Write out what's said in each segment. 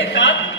के साथ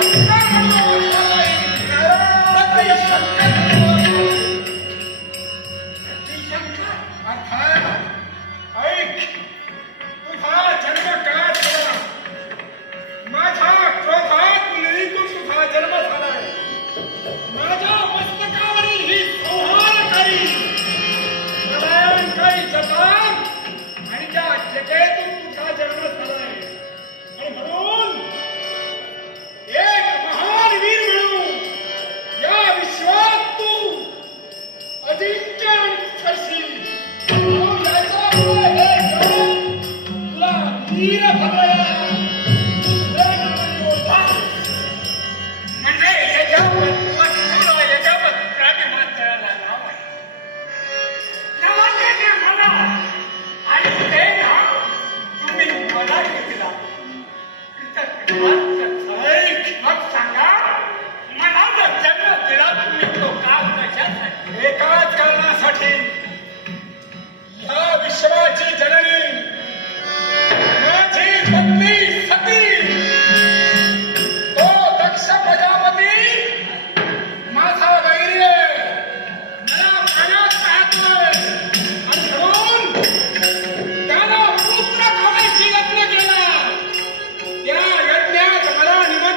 Thank you.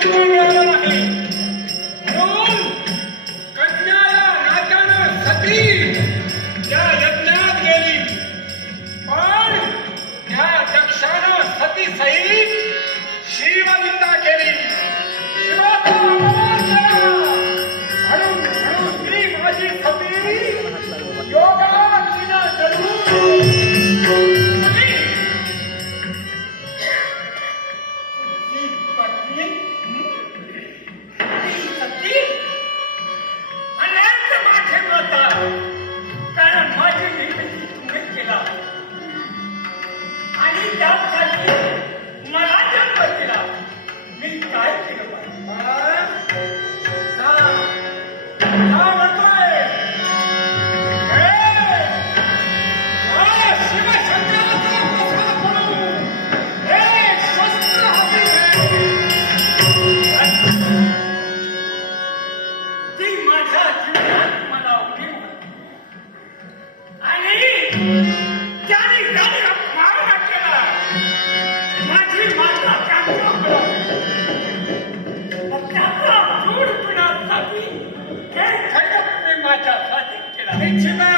Thank you. No. Vincent